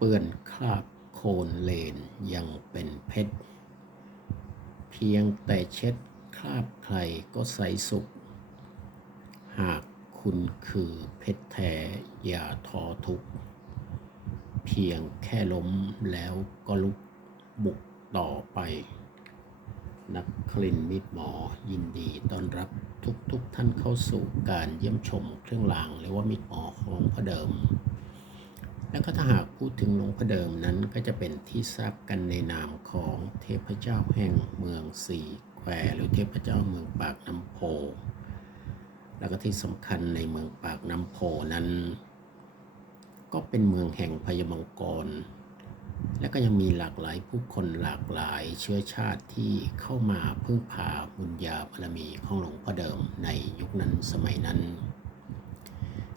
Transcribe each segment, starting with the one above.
เปื้อนคราบโคลนเลนยังเป็นเพชร เพียงแต่เช็ดคราบใครก็ใสสุข หากคุณคือเพชรแท้อย่าท้อทุก เพียงแค่ล้มแล้วก็ลุกบุกต่อไป นักคลินมิตหมอยินดีต้อนรับทุกทุกๆท่านเข้าสู่การเยี่ยมชมเครื่องรางหรือว่ามิตรหมอของพ่อเดิม แล้วก็ถ้าหากพูดถึงหลวงพ่อเดิมนั้นก็จะเป็นที่ทราบกันในนามของเทพเจ้าแห่งเมืองสี่แควหรือเทพเจ้าเมืองปากน้ำโพ แล้วก็ที่สำคัญในเมืองปากน้ำโพนั้น ก็เป็นเมืองแห่งพญมังกร และก็ยังมีหลากหลายผู้คนหลากหลายเชื้อชาติที่เข้ามาพึ่งพาบุญญาบารมีของหลวงพ่อเดิมในยุคนั้นสมัยนั้น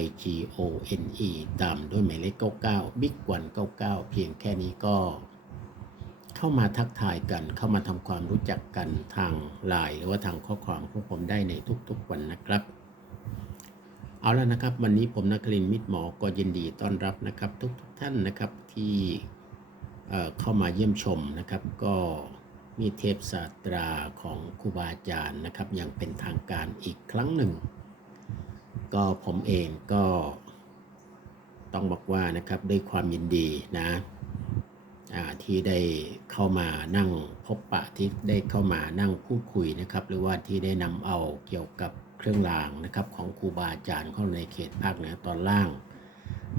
I G O N E ตามด้วยหมายเลข 99 Big 1 99 เพียงแค่นี้ก็ เข้ามาทักทายกัน เข้ามาทำความรู้จักกันทางไลน์หรือว่าทางข้อความของผมได้ในทุกๆวันนะครับ เอาแล้วนะครับ วันนี้ผมนักลินมิตรหมอก็ยินดีต้อนรับนะครับ ทุกๆทท่านนะครับที่เเข้ามาเยี่ยมชมนะครับ ก็มีเทพศาสตราของครูบาอาจารย์นะครับ อย่างเป็นทางการอีกครั้งหนึ่ง ก็ผมเองก็ต้องบอกว่านะครับด้วยความยินดีนะที่ได้เข้ามานั่งพบปะที่ได้เข้ามานั่งพูดคุยนะครับ หรือว่าที่ได้นำเอาเกี่ยวกับเครื่องรางนะครับ ของครูบาอาจารย์เข้าในเขตภาคเหนือตอนล่าง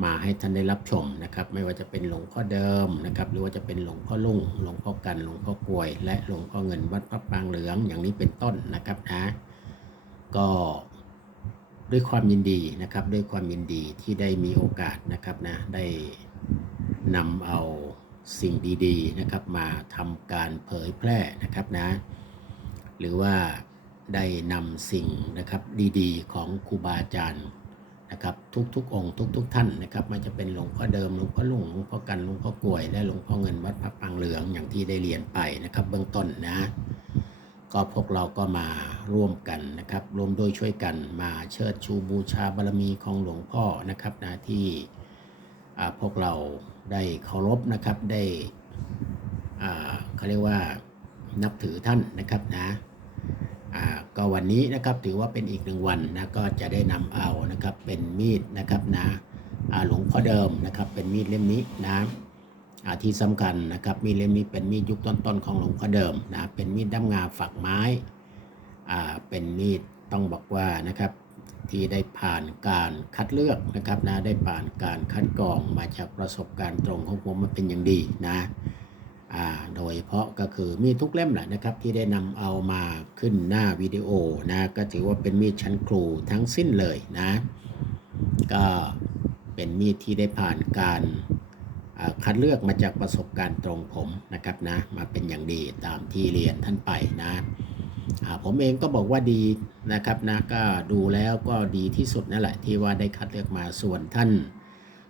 มาให้ท่านได้รับชมนะครับ ไม่ว่าจะเป็นหลวงพ่อเดิมนะครับ หรือว่าจะเป็นหลวงพ่อลุงหลวงพ่อกันหลวงพ่อกลวย และหลวงพ่อเงินวัดพระปรางเหลืองอย่างนี้เป็นต้นนะครับนะก็ ด้วยความยินดีนะครับ ด้วยความยินดีที่ได้มีโอกาสนะครับนะได้นำเอาสิ่งดีๆนะครับ มาทำการเผยแพร่นะครับนะ หรือว่าได้นำสิ่งนะครับดีๆ ของครูบาอาจารย์นะครับ ทุกๆ องค์ทุก ๆ ท่านนะครับไมันจะเป็นหลวงพ่อเดิมหลวงพ่อลุงหลวงพ่อกันหลวงพ่อกลวยและหลวงพ่อเงินวัดพระปางเหลืองอย่างที่ได้เรียนไปนะครับ เบื้องต้นนะ ก็พวกเราก็มาร่วมกันนะครับ ร่วมด้วยช่วยกันมาเชิดชูบูชาบารมีของหลวงพ่อนะครับนะที่พวกเราได้เคารพนะครับได้เขาเรียกว่านับถือท่านนะครับนะก็วันนี้นะครับถือว่าเป็นอีกหนึ่งวันนะก็จะได้นำเอานะครับเป็นมีดนะครับนะหลวงพ่อเดิมนะครับเป็นมีดเล่มนี้นะ อาที่สำคัญนะครับมีดเล่มนี้เป็นมีดยุคต้นๆของหลวงพ่อเดิมนะเป็นมีดด้ามงาฝักไม้อ่าเป็นมีดต้องบอกว่านะครับที่ได้ผ่านการคัดเลือกนะครับนะได้ผ่านการคัดกรองมาจากประสบการณ์ตรงของผมมาเป็นอย่างดีนะอ่าโดยเฉพาะก็คือมีดทุกเล่มแหละนะครับที่ได้นำเอามาขึ้นหน้าวิดีโอนะก็ถือว่าเป็นมีดชั้นครูทั้งสิ้นเลยนะก็เป็นมีดที่ได้ผ่านการ คัดเลือกมาจากประสบการณ์ตรงผมนะครับนะมาเป็นอย่างดีตามที่เรียนท่านไปนะผมเองก็บอกว่าดีนะครับนะก็ดูแล้วก็ดีที่สุดนั่นแหละที่ว่าได้คัดเลือกมาส่วนท่าน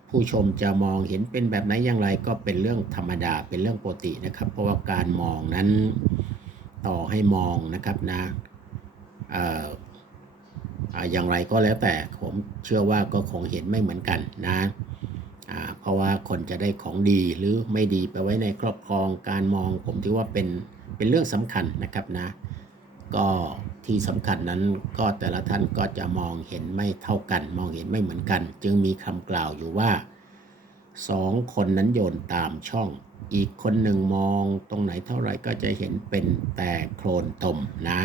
ผู้ชมจะมองเห็นเป็นแบบไหนอย่างไรก็เป็นเรื่องธรรมดาเป็นเรื่องปกตินะครับ เพราะว่าการมองนั้นต่อให้มองนะครับนะอย่างไรก็แล้วแต่ผมเชื่อว่าก็คงเห็นไม่เหมือนกันนะ เพราะว่าคนจะได้ของดีหรือไม่ดีไปไว้ในครอบครองการมองผมถือว่าเป็นเป็นเรื่องสำคัญนะครับนะ ก็ที่สำคัญนั้นก็แต่ละท่านก็จะมองเห็นไม่เท่ากัน มองเห็นไม่เหมือนกัน จึงมีคำกล่าวอยู่ว่าสองคนนั้นโยนตามช่อง อีกคนหนึ่งมองตรงไหนเท่าไหร่ก็จะเห็นเป็นแต่โคลนตมนะ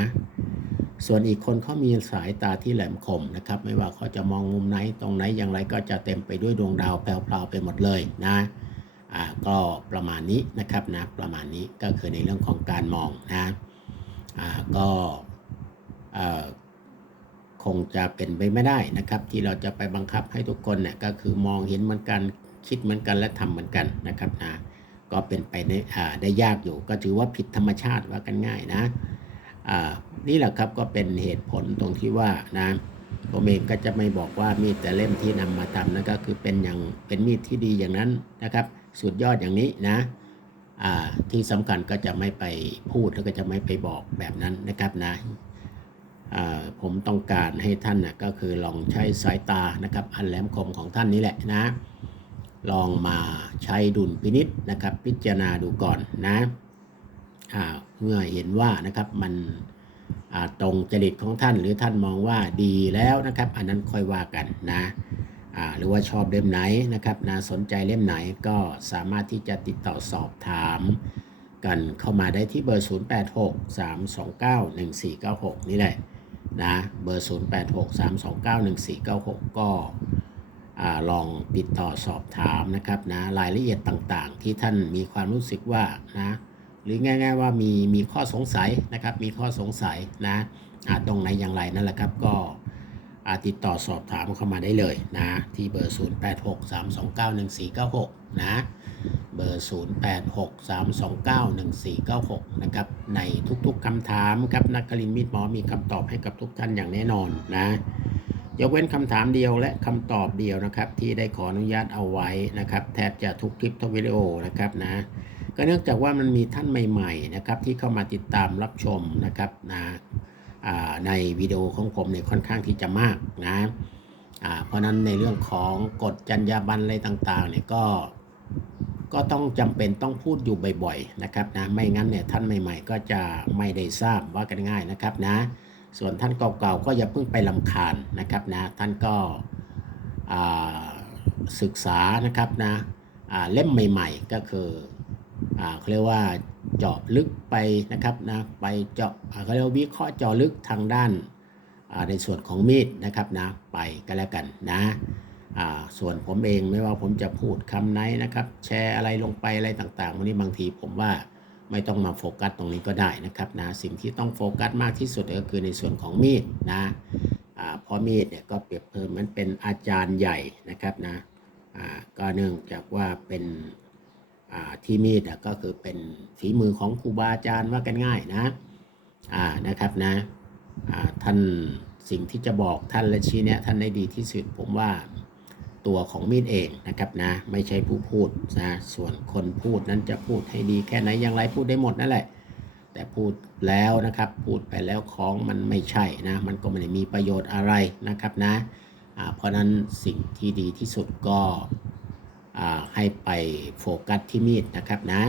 ส่วนอีกคนเขามีสายตาที่แหลมคมนะครับ ไม่ว่าเขาจะมองมุมไหนตรงไหนอย่างไรก็จะเต็มไปด้วยดวงดาวแพรวๆไปหมดเลยนะอ่าก็ประมาณนี้นะครับนะประมาณนี้ก็คือในเรื่องของการมองนะอ่าก็เอ่อคงจะเป็นไปไม่ได้นะครับ ที่เราจะไปบังคับให้ทุกคนเนี่ยก็คือมองเห็นเหมือนกันคิดเหมือนกันและทำเหมือนกันนะครับนะก็เป็นไปได้ได้ยากอยู่ ก็ถือว่าผิดธรรมชาติว่ากันง่ายนะ นี่แหละครับก็เป็นเหตุผลตรงที่ว่านะผมเองก็จะไม่บอกว่ามีดแต่เล่มที่นำมาทำนั่นก็คือเป็นอย่างเป็นมีดที่ดีอย่างนั้นนะครับ สุดยอดอย่างนี้นะที่สำคัญก็จะไม่ไปพูดแล้วก็จะไม่ไปบอกแบบนั้นนะครับนะผมต้องการให้ท่านนะก็คือลองใช้สายตานะครับ อันแหลมคมของท่านนี้แหละนะ ลองมาใช้ดุลพินิษนะครับ พิจารณาดูก่อนนะ เมื่อเห็นว่านะครับมันตรงจริตของท่าน หรือท่านมองว่าดีแล้วนะครับ อันนั้นค่อยว่ากันนะหรือว่าชอบเล่มไหนนะครับนะสนใจเล่มไหนก็สามารถที่จะติดต่อสอบถามกันเข้ามาได้ที่เบอร์ 0863291496 นี่แหละนะเบอร์ 0863291496 ก็อาลองติดต่อสอบถามนะครับนะรายละเอียดต่างๆ ที่ท่านมีความรู้สึกว่านะ หรือง่าย ๆ ว่ามีมีข้อสงสัยนะครับ มีข้อสงสัยนะอาตรงไหนอย่างไรนั่นแหละครับก็อาติดต่อสอบถามเข้ามาได้เลยนะ ที่เบอร์ 0863291496 นะ เบอร์ 0863291496 นะครับ ในทุกๆคำถามครับนักกลินมิตรหมอมีคำตอบให้กับทุกท่านอย่างแน่นอนนะยกเว้นคำถามเดียวและคำตอบเดียวนะครับ ที่ได้ขออนุญาตเอาไว้นะครับ แทบจะทุกคลิปทุกวิดีโอนะครับนะ ก็เนื่องจากว่ามันมีท่านใหม่ๆนะครับที่เข้ามาติดตามรับชมนะครับนะในวิดีโอของผมเนี่ยค่อนข้างที่จะมากนะเพราะนั้นในเรื่องของกฎจรรยาบรรณอะไรต่างๆเนี่ยก็ก็ต้องจำเป็นต้องพูดอยู่บ่อยๆนะครับนะไม่งั้นเนี่ยท่านใหม่ๆ ก็จะไม่ได้ทราบว่ากันง่ายนะครับนะ ส่วนท่านเก่าๆก็อย่าเพิ่งไปลำคาญนะครับนะท่านก็ศึกษานะครับนะเล่มใหม่ ๆ ก็คือ เขาเรียกว่าเจาะลึกไปนะครับนะไปเจาะเขาเรียกวิเคราะห์เจาะลึกทางด้านในส่วนของมีดนะครับนะไปก็แล้วกันนะส่วนผมเองไม่ว่าผมจะพูดคำไหนนะครับ แชร์อะไรลงไปอะไรต่างๆวันนี้บางทีผมว่าไม่ต้องมาโฟกัสตรงนี้ก็ได้นะครับนะสิ่งที่ต้องโฟกัสมากที่สุดก็คือในส่วนของมีดนะเพราะมีดเนี่ยก็เปรียบเพิ่มมันเป็นอาจารย์ใหญ่นะครับนะก็เนื่องจากว่าเป็น ที่มีดก็คือเป็นฝีมือของครูบาอาจารย์ว่ากันง่ายนะนะครับนะท่านสิ่งที่จะบอกท่านและชี้แนะท่านได้ดีที่สุดผมว่าตัวของมีดเองนะครับนะไม่ใช่ผู้พูดนะส่วนคนพูดนั้นจะพูดให้ดีแค่ไหนอย่างไรพูดได้หมดนั่นแหละ แต่พูดแล้วนะครับพูดไปแล้วของมันไม่ใช่นะมันก็ไม่ได้มีประโยชน์อะไรนะครับนะเพราะนั้นสิ่งที่ดีที่สุดก็ ให้ไปโฟกัสที่มีดนะครับนะ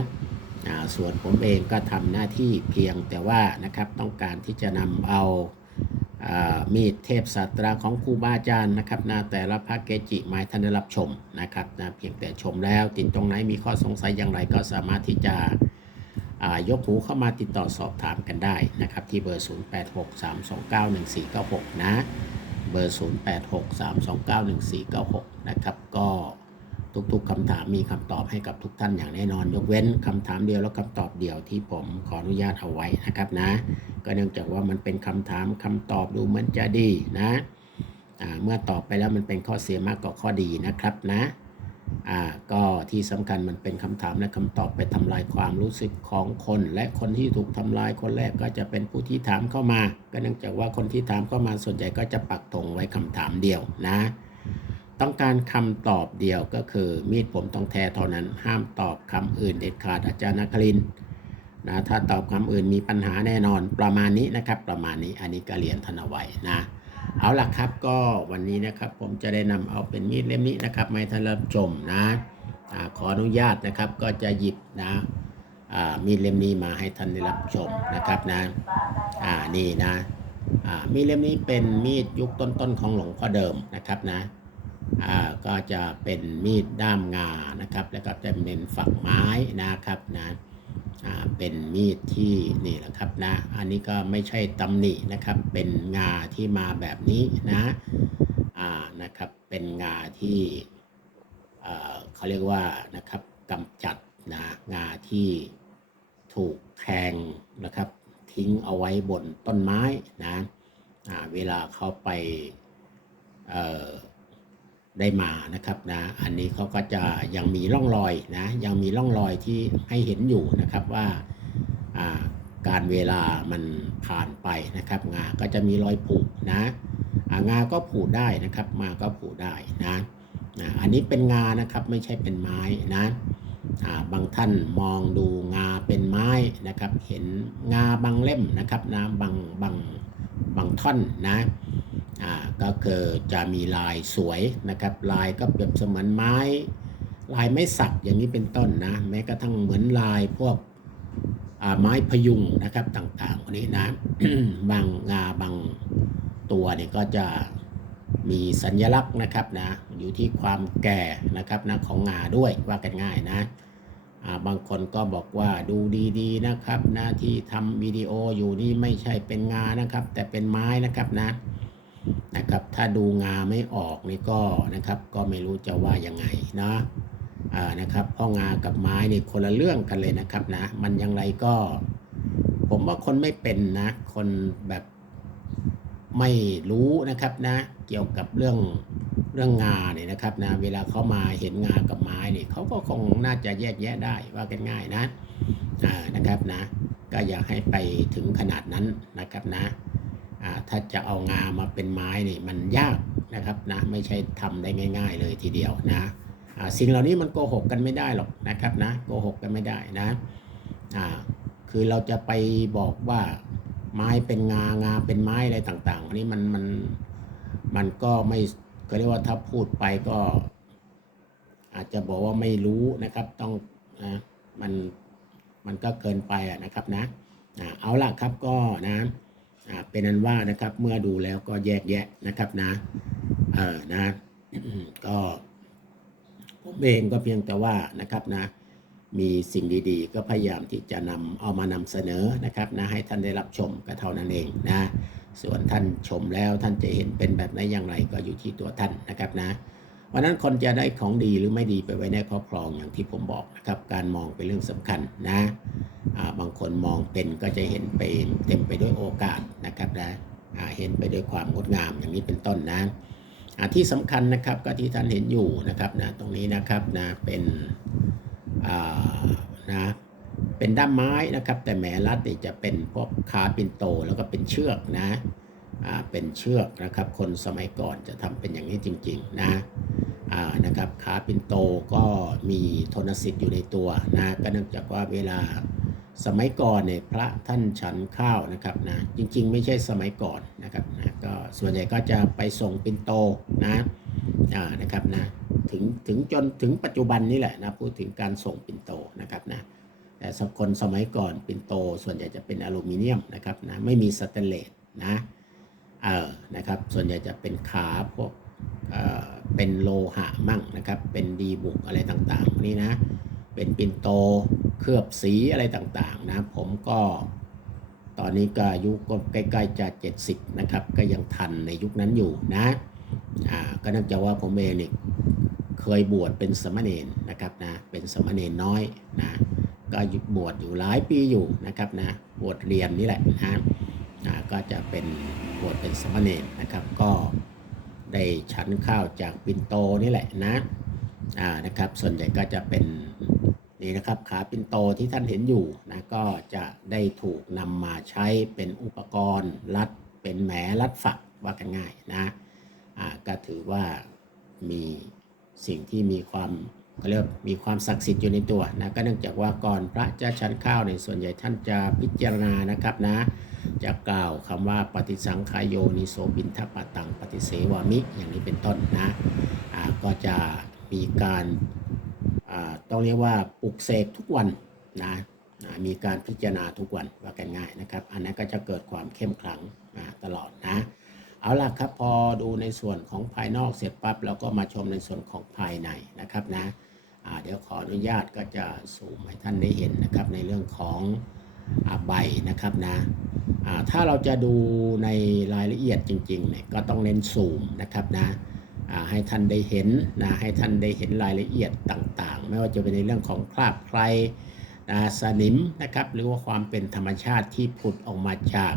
ส่วนผมเองก็ทำหน้าที่เพียงแต่ว่านะครับต้องการที่จะนำเอามีดเทพศาสตราของครูบาอาจารย์นะครับนะแต่ละพระเกจิมาให้ท่านได้รับชมนะครับนะเพียงแต่ชมแล้วติดตรงไหนมีข้อสงสัยอย่างไรก็สามารถที่จะยกหูเข้ามาติดต่อสอบถามกันได้นะครับ ที่เบอร์ 0863291496 นะ เบอร์ 0863291496 นะครับก็ ทุกๆคำถามมีคำตอบให้กับทุกท่านอย่างแน่นอน ยกเว้นคำถามเดียวและคำตอบเดียวที่ผมขออนุญาตเอาไว้นะครับนะ ก็เนื่องจากว่ามันเป็นคำถามคำตอบดูเหมือนจะดีนะเมื่อตอบไปแล้วมันเป็นข้อเสียมากกว่าข้อดีนะครับนะก็ที่สำคัญมันเป็นคำถามและคำตอบไปทำลายความรู้สึกของคน และคนที่ถูกทำลายคนแรกก็จะเป็นผู้ที่ถามเข้ามา ก็เนื่องจากว่าคนที่ถามเข้ามาส่วนใหญ่ก็จะปักธงไว้คำถามเดียวนะ ต้องการคำตอบเดียวก็คือ มีดผมต้องแท้เท่านั้น ห้ามตอบคำอื่นเด็ดขาดอาจารย์นครินนะถ้าตอบคำอื่นมีปัญหาแน่นอนประมาณนี้นะครับ ประมาณนี้อันนี้ก็เรียนธนเอาไว้นะ เอาล่ะครับก็วันนี้นะครับผมจะได้นำเอาเป็นมีดเล่มนี้นะครับมาให้ท่านรับชมนะอาขออนุญาตนะครับก็จะหยิบนะมีดเล่มนี้มาให้ท่านได้รับชมนะครับนะอ่านี่นะมีดเล่มนี้เป็นมีดยุคต้นๆของหลวงพ่อเดิมนะครับนะ ก็จะเป็นมีดด้ามงานะครับแล้วก็จะเป็นฝักไม้นะครับนะเป็นมีดที่นี่แหละครับนะอันนี้ก็ไม่ใช่ตำหนินะครับเป็นงาที่มาแบบนี้นะนะครับเป็นงาที่เขาเรียกว่านะครับกำจัดนะงาที่ถูกแทงนะครับทิ้งเอาไว้บนต้นไม้นะเวลาเขาไปเได้มานะครับนะอันนี้เขาก็จะยังมีร่องรอยนะยังมีร่องรอยที่ให้เห็นอยู่นะครับว่าการเวลามันผ่านไปนะครับ งาก็จะมีรอยผุนะงาก็ผุได้นะครับมาก็ผุได้นะอันนี้เป็นงานะครับไม่ใช่เป็นไม้นะบางท่านมองดูงาเป็นไม้นะครับ เห็นงาบางเล่มนะครับนะบางบางบางท่อนนะ อ่าก็คือจะมีลายสวยนะครับ ลายก็เปรียบเสมือนไม้ ลายไม้สักอย่างนี้เป็นต้นนะ แม้กระทั่งเหมือนลายพวกไม้พยุงนะครับต่างๆพวกนี้นะบางงาบางตัวเนี่ยก็จะมีสัญลักษณ์นะครับนะอยู่ที่ความแก่นะครับนะของงาด้วยว่ากันง่ายนะบางคนก็บอกว่าดูดีๆนะครับนะที่ทำวิดีโออยู่นี่ไม่ใช่เป็นงานะครับ แต่เป็นไม้นะครับนะ นะครับ ถ้าดูงาไม่ออกนี่ก็นะครับ ก็ไม่รู้จะว่ายังไงนะอ่านะครับเพราะงากับไม้นี่คนละเรื่องกันเลยนะครับนะ มันอย่างไรก็ ผมว่าคนไม่เป็นนะ คนแบบไม่รู้นะครับนะ เกี่ยวกับเรื่องเรื่องงาเนี่ยนะครับนะ เวลาเขามาเห็นงากับไม้เนี่ยเขาก็คงน่าจะแยกแยะได้ว่ากันง่ายนะอ่านะครับนะ ก็อย่าให้ไปถึงขนาดนั้นนะครับนะ ถ้าจะเอางามาเป็นไม้นี่มันยากนะครับนะไม่ใช่ทำได้ง่าย ๆ เลยทีเดียวนะสิ่งเหล่านี้มันโกหกกันไม่ได้หรอกนะครับนะโกหกกันไม่ได้นะคือเราจะไปบอกว่าไม้เป็นงางาเป็นไม้อะไรต่างๆอันนี้มันมันมันก็ไม่ก็เรียกว่าถ้าพูดไปก็ อาจจะบอกว่าไม่รู้นะครับต้องนะมันมันก็เกินไปอะนะครับนะอ่าเอาล่ะครับก็นะ เป็นนั้นว่านะครับเมื่อดูแล้วก็แยกแยะนะครับนะเออนะก็ผมเองก็เพียงแต่ว่านะครับนะมีสิ่งดีๆ ก็พยายามที่จะนำเอามานำเสนอนะครับนะให้ท่านได้รับชมก็เท่านั้นเองนะส่วนท่านชมแล้วท่านจะเห็นเป็นแบบไหนอย่างไรก็อยู่ที่ตัวท่านนะครับนะวันนั้นคนจะได้ของดีหรือไม่ดีไปไว้ในครอบครองอย่างที่ผมบอกนะครับการมองเป็นเรื่องสำคัญนะ บางคนมองเป็นก็จะเห็นไปเต็มไปด้วยโอกาสนะครับนะเห็นไปด้วยความงดงามอย่างนี้เป็นต้นนะที่สำคัญนะครับก็ที่ท่านเห็นอยู่นะครับนะตรงนี้นะครับนะเป็นนะเป็นด้ามไม้นะครับ แต่แหมรัดเนี่ยจะเป็นพวกขาปินโตแล้วก็เป็นเชือกนะเป็นเชือกนะครับ คนสมัยก่อนจะทำเป็นอย่างนี้จริง ๆ นะ นะครับขาปินโตก็มีโทนสิทธิ์อยู่ในตัวนะก็เนื่องจากว่าเวลาสมัยก่อนเนี่ยพระท่านฉันข้าวนะครับนะจริงๆ ไม่ใช่สมัยก่อนนะครับนะก็ส่วนใหญ่ก็จะไปส่งปินโตนะอ่านะครับนะถึงถึงจนถึงปัจจุบันนี้แหละนะพูดถึงการส่งปิ่นโตนะครับนะแต่สคนสมัยก่อนปิ่นโตส่วนใหญ่จะเป็นอลูมิเนียมนะครับนะไม่มีสแตนเลสนะเออนะครับส่วนใหญ่จะเป็นขาพวกเอ่อ เป็นโลหะมั่งนะครับ เป็นดีบุกอะไรต่างๆ นี้นะ เป็นปินโตเคลือบสีอะไรต่างๆ นะ ผมก็ตอนนี้ก็อายุก็ใกล้ๆจะ 70 นะครับ ก็ยังทันในยุคนั้นอยู่นะ อ่า ก็นื่องจากว่าผมเองเนี่ยเคยบวชเป็นสมณเณรนะครับนะ เป็นสมณเณรน้อยนะ ก็บวชอยู่หลายปีอยู่นะครับนะ บวชเรียนนี่แหละนะนะก็จะเป็นบวชเป็นสมณเณรนะครับ ก็ ได้ฉันข้าวจากปินโตนี่แหละนะอ่านะครับ ส่วนใหญ่ก็จะเป็นนี่นะครับขาปินโตที่ท่านเห็นอยู่นะก็จะได้ถูกนำมาใช้เป็นอุปกรณ์รัดเป็นแหมรัดฝักว่ากันง่ายนะอ่าก็ถือว่ามีสิ่งที่มีความเขาเรียกมีความศักดิ์สิทธิ์อยู่ในตัวนะก็เนื่องจากว่าก่อนพระจะฉันข้าวในส่วนใหญ่ท่านจะพิจารณานะครับนะ จะกล่าวคำว่าปฏิสังขายโยนิโสบินทปตังปฏิเสวามิ อย่างนี้เป็นต้นนะก็จะมีการต้องเรียกว่าปลุกเสกทุกวันนะมีการพิจารณาทุกวันว่ากันง่ายนะครับ อันนั้นก็จะเกิดความเข้มขลังตลอดนะ เอาล่ะครับพอดูในส่วนของภายนอกเสร็จปั๊บเราก็มาชมในส่วนของภายในนะครับนะเดี๋ยวขออนุญาตก็จะสูมให้ท่านได้เห็นนะครับในเรื่องของอใบนะครับนะ ถ้าเราจะดูในรายละเอียดจริงๆเนี่ยก็ต้องเน้นซูมนะครับนะให้ท่านได้เห็นนะให้ท่านได้เห็นรายละเอียดต่างๆ ไม่ว่าจะเป็นในเรื่องของคราบใครนะสนิมนะครับหรือว่าความเป็นธรรมชาติที่ผุดออกมาจาก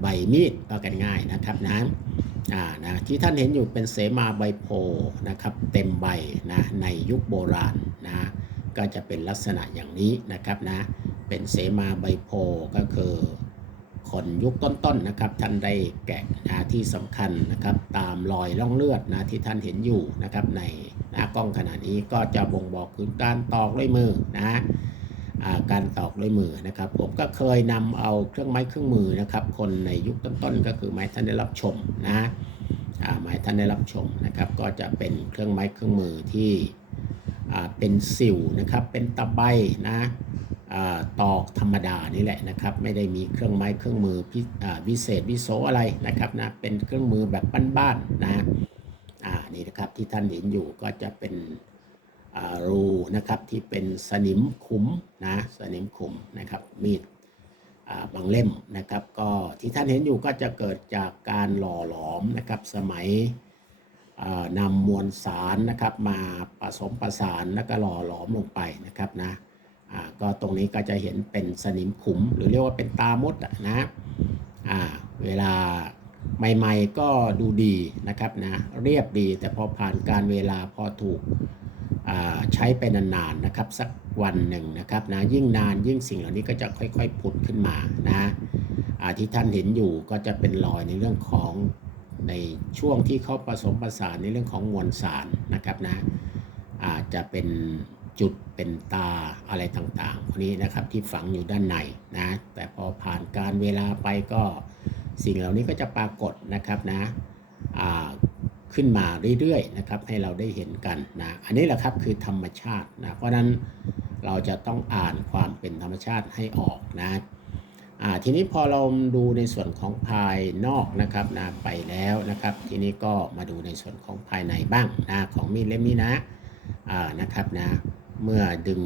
ใบมีดก็กันง่ายนะครับนะนะที่ท่านเห็นอยู่เป็นเสมาใบโพนะครับเต็มใบนะในยุคโบราณนะ ก็จะเป็นลักษณะอย่างนี้นะครับนะเป็นเสมาใบโพก็คือคนยุคต้นๆนะครับท่านได้แกะนะที่สำคัญนะครับตามรอยล่องเลือดนะที่ท่านเห็นอยู่นะครับในหน้ากล้องขณะนี้ก็จะบ่งบอกถึงการตอกด้วยมือนะการตอกด้วยมือนะครับ ผมก็เคยนำเอาเครื่องไม้เครื่องมือนะครับ คนในยุคต้นๆ ก็คือไม้ท่านได้รับชมนะไม้ท่านได้รับชมนะครับ ก็จะเป็นเครื่องไม้เครื่องมือที่ เป็นสิวนะครับ เป็นตะไบนะตอกธรรมดานี่แหละนะครับ ไม่ได้มีเครื่องไม้เครื่องมือพิวิเศษวิโสอะไรนะครับนะ เป็นเครื่องมือแบบบ้านๆนะอ่านี่นะครับที่ท่านเห็นอยู่ก็จะเป็นรูนะครับที่เป็นสนิมขุมนะสนิมขุมนะครับมีดบางเล่มนะครับ ก็ที่ท่านเห็นอยู่ก็จะเกิดจากการหล่อหลอมนะครับสมัย นำมวลสารนะครับมาผสมประสานแล้วก็หล่อหลอมลงไปนะครับนะก็ตรงนี้ก็จะเห็นเป็นสนิมขุม หรือเรียกว่าเป็นตามดอะนะเวลาใหม่ๆก็ดูดีนะครับนะเรียบดีแต่พอผ่านการเวลาพอถูกใช้ไปนานๆนะครับสักวันหนึ่งนะครับนะยิ่งนานยิ่งสิ่งเหล่านี้ก็จะค่อยๆผุดขึ้นมานะที่ท่านเห็นอยู่ก็จะเป็นรอยในเรื่องของ ในช่วงที่เขาผสมประสานในเรื่องของมวลสารนะครับนะอาจจะเป็นจุดเป็นตาอะไรต่างๆพวกนี้นะครับที่ฝังอยู่ด้านในนะแต่พอผ่านการเวลาไปก็สิ่งเหล่านี้ก็จะปรากฏนะครับนะขึ้นมาเรื่อยๆนะครับให้เราได้เห็นกันนะอันนี้แหละครับคือธรรมชาตินะเพราะนั้นเราจะต้องอ่านความเป็นธรรมชาติให้ออกนะ ทีนี้พอเราดูในส่วนของภายนอกนะครับนะไปแล้วนะครับ ทีนี้ก็มาดูในส่วนของภายในบ้างนะของมีดเล่มนี้นะนะครับนะเมื่อดึง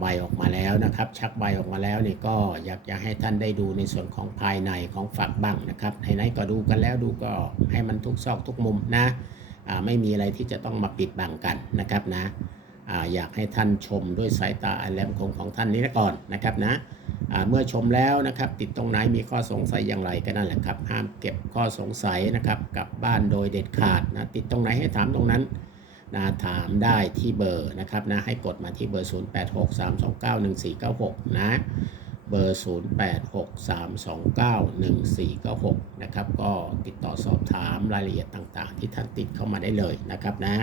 ใบออกมาแล้วนะครับ ชักใบออกมาแล้วนี่ก็อยากจะให้ท่านได้ดูในส่วนของภายในของฝักบ้างนะครับไหนๆก็ดูกันแล้วดูก็ให้มันทุกซอกทุกมุมนะไม่มีอะไรที่จะต้องมาปิดบังกันนะครับนะอยากให้ท่านชมด้วยสายตาอันแหลมคมของท่านนี้ก่อนนะครับนะ เมื่อชมแล้วนะครับติดตรงไหนมีข้อสงสัยอย่างไรก็นั่นแหละครับห้ามเก็บข้อสงสัยนะครับกลับบ้านโดยเด็ดขาดนะติดตรงไหนให้ถามตรงนั้นนะถามได้ที่เบอร์นะครับนะให้กดมาที่เบอร์ 0863291496 นะเบอร์ 0863291496 นะครับก็ติดต่อสอบถามรายละเอียดต่างๆ ที่ท่านติดเข้ามาได้เลยนะครับนะ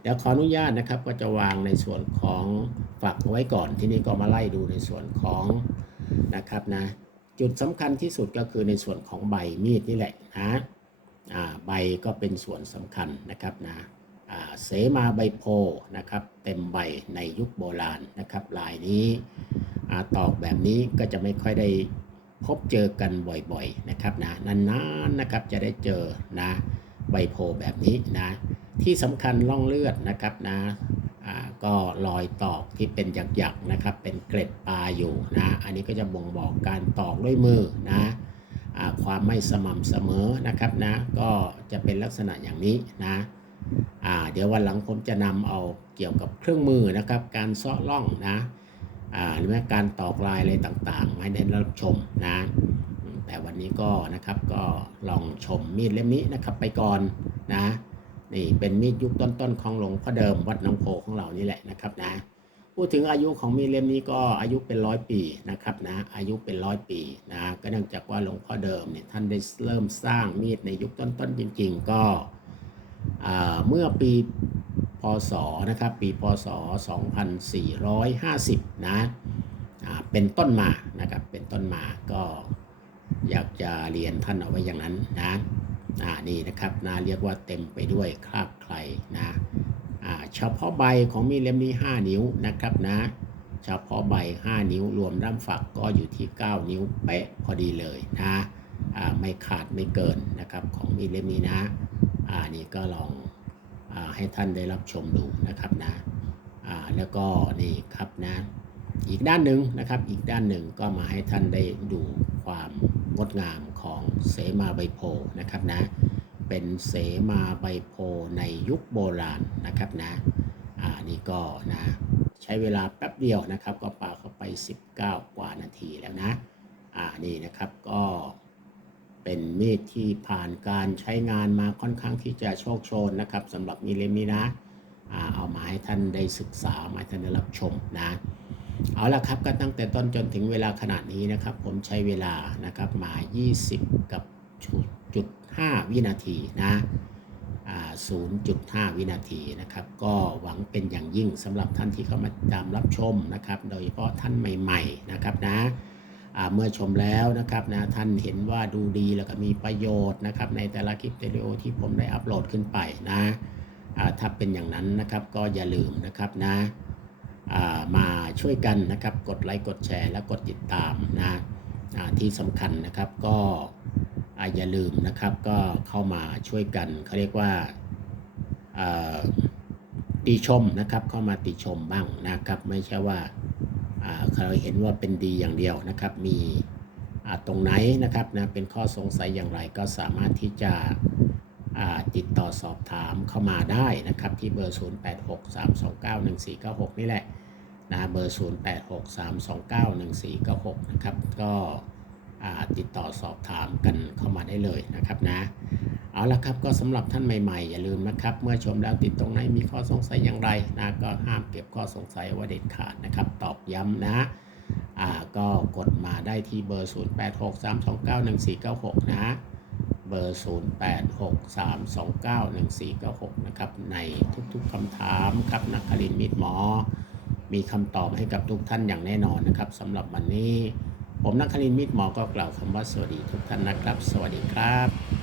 เดี๋ยวขออนุญาตนะครับก็จะวางในส่วนของฝักไว้ก่อนที่นี่ก็มาไล่ดูในส่วนของ นะครับนะจุดสำคัญที่สุดก็คือในส่วนของใบมีดนี่แหละนะใบก็เป็นส่วนสำคัญนะครับนะเสมาใบโพนะครับเต็มใบในยุคโบราณนะครับลายนี้ตอกแบบนี้ก็จะไม่ค่อยได้พบเจอกันบ่อยๆนะครับนะนานๆนะครับจะได้เจอนะใบโพแบบนี้นะที่สำคัญล่องเลือดนะครับนะ ก็รอยตอกที่เป็นหยักๆนะครับ เป็นเกล็ดปลาอยู่นะอันนี้ก็จะบ่งบอกการตอกด้วยมือนะความไม่สม่ำเสมอนะครับนะก็จะเป็นลักษณะอย่างนี้นะเดี๋ยววันหลังผมจะนำเอาเกี่ยวกับเครื่องมือนะครับ การเซาะล่องนะหรือแม้การตอกลายอะไรต่างๆให้ได้รับชมนะแต่วันนี้ก็นะครับก็ลองชมมีดเล่มนี้นะครับไปก่อนนะ นี่เป็นมีดยุคต้นๆของหลวงพ่อเดิมวัดน้องโพของเรานี่แหละนะครับนะพูดถึงอายุของมีดเล่มนี้ก็อายุเป็นร้อยปีนะครับนะอายุเป็นร้อยปีนะก็เนื่องจากว่าหลวงพ่อเดิมเนี่ยท่านได้เริ่มสร้างมีดในยุคต้นๆจริง ๆ ก็เมื่อปีพศนะครับปีพศ 2450 นะอ่าเป็นต้นมานะครับเป็นต้นมาก็อยากจะเรียนท่านเอาไว้อย่างนั้นนะ อ่านี่นะครับนะเรียกว่าเต็มไปด้วยคราบใครนะเฉพาะใบของมีดเล่มนี้ 5 นิ้วนะครับนะเฉพาะใบ 5 นิ้วรวมด้ามฝักก็อยู่ที่ 9 นิ้วเป๊ะพอดีเลยนะไม่ขาดไม่เกินนะครับของมีดเล่มนี้นะอ่านี่ก็ลองอให้ท่านได้รับชมดูนะครับนะอ่าแล้วก็นี่ครับนะอีกด้านหนึ่งนะครับอีกด้านหนึ่งก็มาให้ท่านได้ดูความงดงาม ของเสมาใบโพนะครับนะ เป็นเสมาใบโพในยุคโบราณนะครับนะ อ่านี่ก็นะใช้เวลาแป๊บเดียวนะครับ ก็ปาเข้าไป 19 กว่านาทีแล้วนะ อ่านี่นะครับก็เป็นมีดที่ผ่านการใช้งานมาค่อนข้างที่จะโชคโชนนะครับสำหรับมีเล่มนี้นะอ่าเอามาให้ท่านได้ศึกษามาให้ท่านได้รับชมนะ เอาละครับก็ตั้งแต่ต้นจนถึงเวลาขนาดนี้นะครับ ผมใช้เวลานะครับมา 20 กับจุด5วินาทีนะ0.5 วินาทีนะครับ ก็หวังเป็นอย่างยิ่งสำหรับท่านที่เข้ามาตามรับชมนะครับ โดยเฉพาะท่านใหม่ ๆนะครับนะเมื่อชมแล้วนะครับนะท่านเห็นว่าดูดีแล้วก็มีประโยชน์นะครับ ในแต่ละคลิปวิดีโอที่ผมได้อัปโหลดขึ้นไปนะถ้าเป็นอย่างนั้นนะครับก็อย่าลืมนะครับนะ มาช่วยกันนะครับ กดไลค์กดแชร์และกดติดตามนะที่สำคัญนะครับก็อย่าลืมนะครับก็เข้ามาช่วยกันเขาเรียกว่าติชมนะครับเข้ามาติชมบ้างนะครับ ไม่ใช่ว่าเราเห็นว่าเป็นดีอย่างเดียวนะครับ มีตรงไหนนะครับนะเป็นข้อสงสัยอย่างไรก็สามารถที่จะติดต่อสอบถามเข้ามาได้นะครับ ที่เบอร์ 0863291496 นี่แหละ นะเบอร์ 0863291496 นะครับ ก็ติดต่อสอบถามกันเข้ามาได้เลยนะครับนะ เอาละครับก็สำหรับท่านใหม่ๆ อย่าลืมนะครับ เมื่อชมแล้วติดตรงไหนมีข้อสงสัยอย่างไรนะก็ห้ามเก็บข้อสงสัยว่าเด็ดขาดนะครับ ตอกย้ำนะอ่าก็กดมาได้ที่เบอร์ 0863291496 นะเบอร์ 0863291496 นะครับ ในทุกๆคำถามครับนักคลินมิตรหมอ มีคำตอบให้กับทุกท่านอย่างแน่นอนนะครับสำหรับวันนี้ ผมนักคลินมิตรหมอก็กล่าวคำว่าสวัสดีทุกท่านนะครับ สวัสดีครับ